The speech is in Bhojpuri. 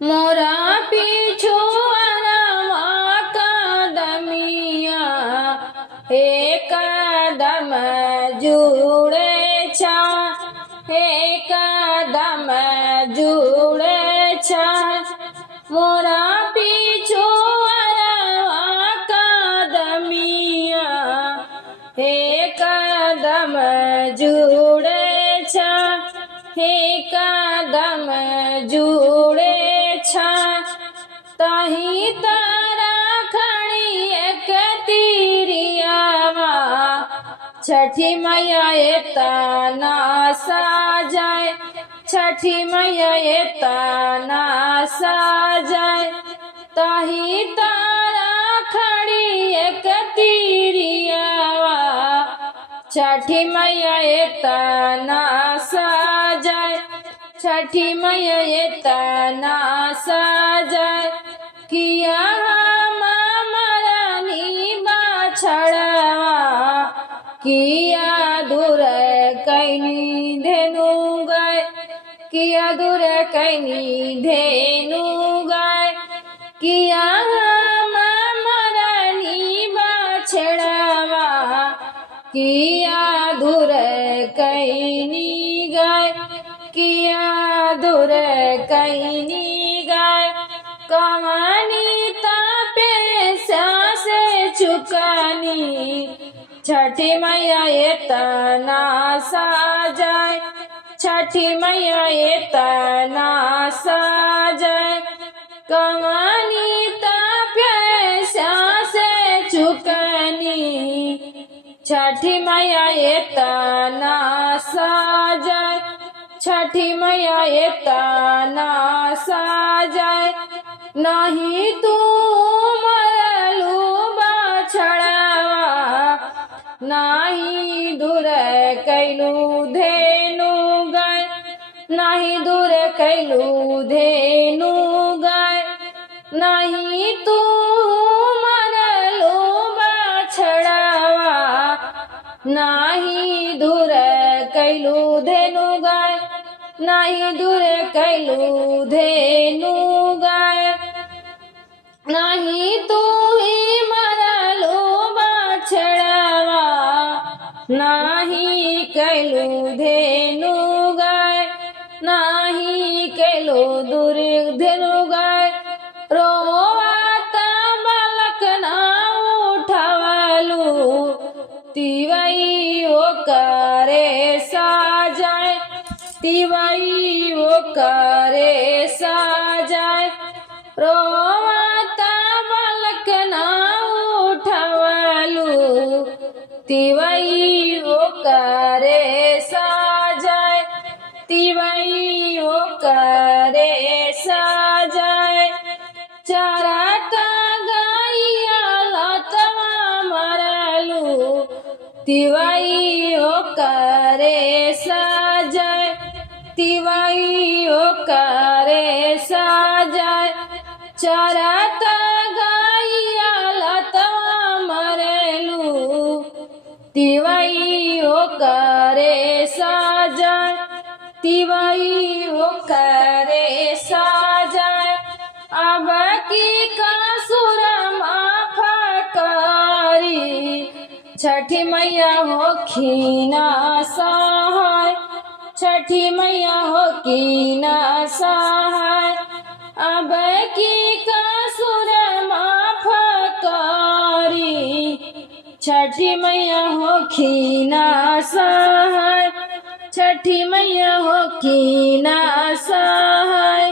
मोरा पीछू अरमा कदमिया हे कदम जुड़े छा हे कदम जुड़े छा मोरा पीछू अरमा कदमिया हे कदम जुड़े छा हे कदम जुड़े छा ताही तारा खड़ी एक तीरियावा छठी मैया ये ताना साजाए छठी मैया ये ताना साजाए ताही तारा खड़ी एक तीरियावा छठी मैया ये ताना साजाए छठी मैया ये ताना साजाए किया मरानी बाछड़वा किया दूर कैनी धेनु गाय किया दूर कैनी धेनु गाय किया मरानी बाछड़वा किया दूर कैनी गाय किया दूर कैनी गाय कमानी तापे से चुकानी छठी मैया ये तना साजाए छठी मैया ये तना साजाए कमानी तापे से चुकानी छठी मैया ये तना साजाए छठी मैया ये ताना साजाए नहीं तू मरलू बाछड़वा नहीं दूर कैलू धेनु गाय नहीं दूर कैलू धेनु गाय नहीं तू मरलू बाछड़वा नहीं दूर कैलू धेनु गाय नहीं दूर कैलू धेनु गाय नहीं तू ही मरलू बाछड़वा नहीं कैलू धेनु गाय नहीं कैलू दूर धेनु गाय रोवात बालक ना उठवलू तिवई ओ करे साजाए तिवई ओ करे साजाए रोवाता बालक ना उठवलू तिवई ओ करे साजाए तिवई ओ करे साजाए चराता गाइया लतवा मरलू तिवई ओ करे साजाए तिवई ओ करे साजाए चराता गाइया लतवा मरलू तिवई ओ करे साजाए तिवई ओ करे साजाए अब की कासुर माफ करी छठी मैया हो खीना सहाय छठी मैया हो कीना सहाय अब की कासुर माफ करी छठी मैया हो खीना सहाय छठी मैया हो कीना सहाय